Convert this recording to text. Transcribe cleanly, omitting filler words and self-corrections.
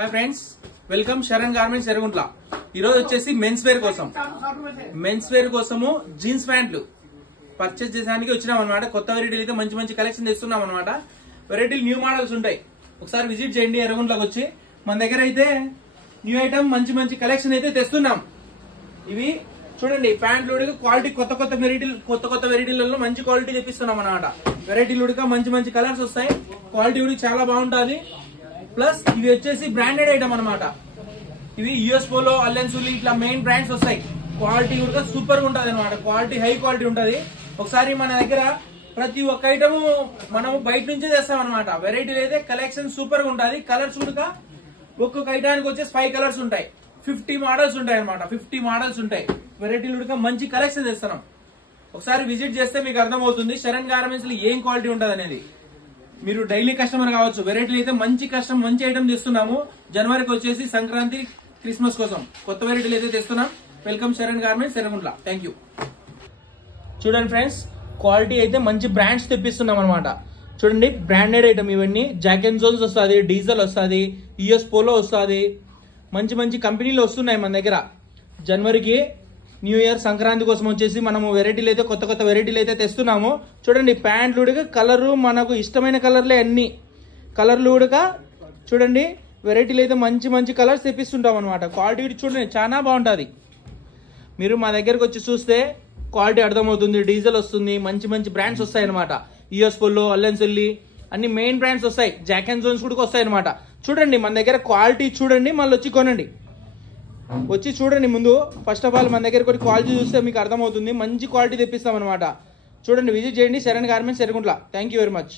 Hi friends, welcome Saran garments Yerraguntla. ఈ రోజు వచ్చేసి మెన్స్ వేర్ కోసము జీన్స్ ప్యాంట్లు పర్చేస్ చేసానికి వచ్చినాం అనమాట. కొత్త వెరైటీలు అయితే మంచి మంచి కలెక్షన్ తెస్తున్నాం అనమాట. వెరైటీలు న్యూ మోడల్స్ ఉంటాయి, ఒకసారి విజిట్ చేయండి ఎరుగుంట్లోకి వచ్చి. మన దగ్గర అయితే న్యూ ఐటమ్ మంచి మంచి కలెక్షన్ అయితే తెస్తున్నాం. ఇవి చూడండి, ప్యాంట్లు క్వాలిటీ కొత్త వెరైటీలలో మంచి క్వాలిటీ తెప్పిస్తున్నాం అనమాట. వెరైటీలు మంచి మంచి కలర్స్ వస్తాయి, క్వాలిటీ కూడా చాలా బాగుంటుంది. ప్లస్ ఇవి వచ్చేసి బ్రాండెడ్ ఐటమ్ అనమాట. ఇవి యుఎస్ పోలో, అల్లెన్సులి ఇట్లా మెయిన్ బ్రాండ్స్ వస్తాయి. క్వాలిటీ కూడా సూపర్ గా ఉంటది అనమాట. క్వాలిటీ హై క్వాలిటీ ఉంటది. ఒకసారి మన దగ్గర ప్రతి ఒక్క ఐటమ్ మనం బయట నుంచే తెస్తాం అనమాట. వెరైటీలు అయితే కలెక్షన్ సూపర్ గా ఉంటది. కలర్స్ కూడా ఒక్కొక్క ఐటానికి వచ్చేసి 5 కలర్స్ ఉంటాయి. 50 మోడల్స్ ఉంటాయి అనమాట. 50 మోడల్స్ ఉంటాయి. వెరైటీలు కూడా మంచి కలెక్షన్ తెస్తున్నాం. ఒకసారి విజిట్ చేస్తే మీకు అర్థమవుతుంది శరణ్ గార్మెంట్స్ లో ఏం క్వాలిటీ ఉంటది అనేది. మీరు డైలీ కస్టమర్ కావచ్చు. వెరైటీలు అయితే మంచి ఐటమ్ తెస్తున్నాము. జనవరికి వచ్చేసి సంక్రాంతి, క్రిస్మస్ కోసం కొత్త వెరైటీలు అయితే తెస్తున్నాం. Welcome Saran garments Yerraguntla. Thank you. చూడండి ఫ్రెండ్స్, క్వాలిటీ అయితే మంచి బ్రాండ్స్ తెప్పిస్తున్నాం అనమాట. చూడండి, బ్రాండెడ్ ఐటమ్ ఇవన్నీ. జాక్ అండ్ జోన్స్ వస్తుంది, డీజల్ వస్తుంది, యుఎస్ పోలో వస్తుంది. మంచి మంచి కంపెనీలు వస్తున్నాయి మన దగ్గర. జనవరికి, న్యూ ఇయర్, సంక్రాంతి కోసం వచ్చేసి మనము వెరైటీలు అయితే కొత్త వెరైటీలు అయితే తెస్తున్నాము. చూడండి, ప్యాంట్లు ఉడక కలరు మనకు ఇష్టమైన కలర్లే అన్ని కలర్లు ఉడక. చూడండి, వెరైటీలు అయితే మంచి కలర్స్ తెప్పిస్తుంటాం అనమాట. క్వాలిటీ చూడండి చాలా బాగుంటుంది. మీరు మా దగ్గరకు వచ్చి చూస్తే క్వాలిటీ అర్థమవుతుంది. డీజిల్ వస్తుంది, మంచి బ్రాండ్స్ వస్తాయి అనమాట. యుఎస్ పోలో, అల్లెన్సులి అన్ని మెయిన్ బ్రాండ్స్ వస్తాయి. జాక్ అండ్ జోన్స్ కూడా వస్తాయి అనమాట. చూడండి, మన దగ్గర క్వాలిటీ చూడండి, మళ్ళీ వచ్చి కొనండి. వచ్చి చూడండి ముందు. ఫస్ట్ ఆఫ్ ఆల్ మన దగ్గర కొన్ని క్వాలిటీ చూస్తే మీకు అర్థమవుతుంది. మంచి క్వాలిటీ తెప్పిస్తాం అనమాట. చూడండి, విజిట్ చేయండి Saran garments Yerraguntla. Thank you very much.